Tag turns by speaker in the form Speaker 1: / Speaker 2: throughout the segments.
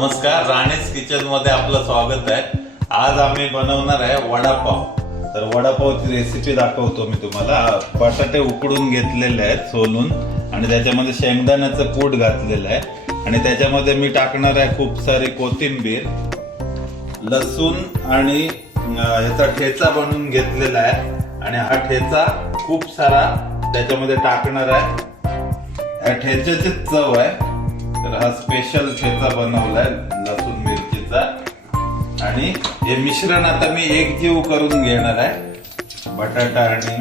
Speaker 1: नमस्कार राणेस किचनमध्ये आपलं स्वागत आहे. आज आम्ही बनवणार आहे वडापाव. तर वडापावची रेसिपी दाखवतो मी तुम्हाला. बटाटे उकडून घेतलेले आहेत सोलून आणि त्याच्यामध्ये शेंगदाण्याचं कूट घातलेलं आहे. आणि त्याच्यामध्ये मी टाकणार आहे खूप सारी कोथिंबीर लसूण आणि ह्याचा ठेचा बनवून घेतलेला आहे. आणि हा ठेचा खूप सारा त्याच्यामध्ये टाकणार आहे. या चव आहे. तर हा स्पेशल ठेचा बनवलाय लसूण मिरचीचा. आणि हे मिश्रण आता मी एक जीव करून घेणार आहे. बटाटा आणि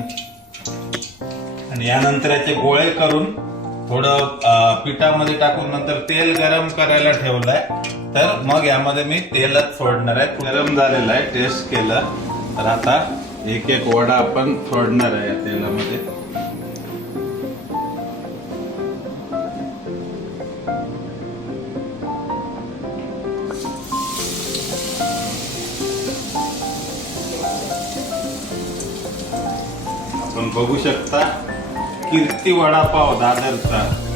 Speaker 1: आणि यानंतर गोळे करून थोडं पिठामध्ये टाकून नंतर तेल गरम करायला ठेवलंय. तर मग यामध्ये मी तेलच सोडणार आहे. गरम झालेलं आहे टेस्ट केलं. तर आता एक एक वडा आपण सोडणार आहे या तेलामध्ये. आपण बघू शकता कीर्ती वडापाव दादरचा.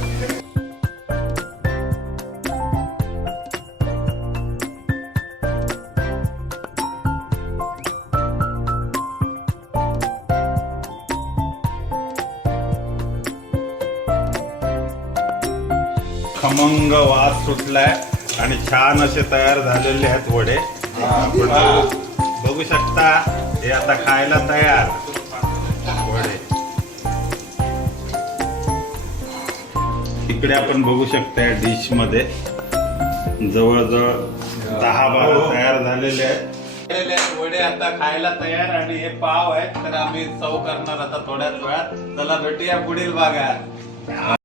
Speaker 1: खमंग वास सुटलाय आणि छान असे तयार झालेले आहेत वडे. आपण बघू शकता हे आता खायला तयार. वडे. इकडे आपण बघू शकता डिशमध्ये. जवळजवळ दहा बारा तयार झालेले आहेत. झालेले आहेत. वडे आता खायला तयार आणि हे पाव आहेत तर आम्ही चव करणार आता थोड्याच वेळात. चला भेटूया पुढील भागात.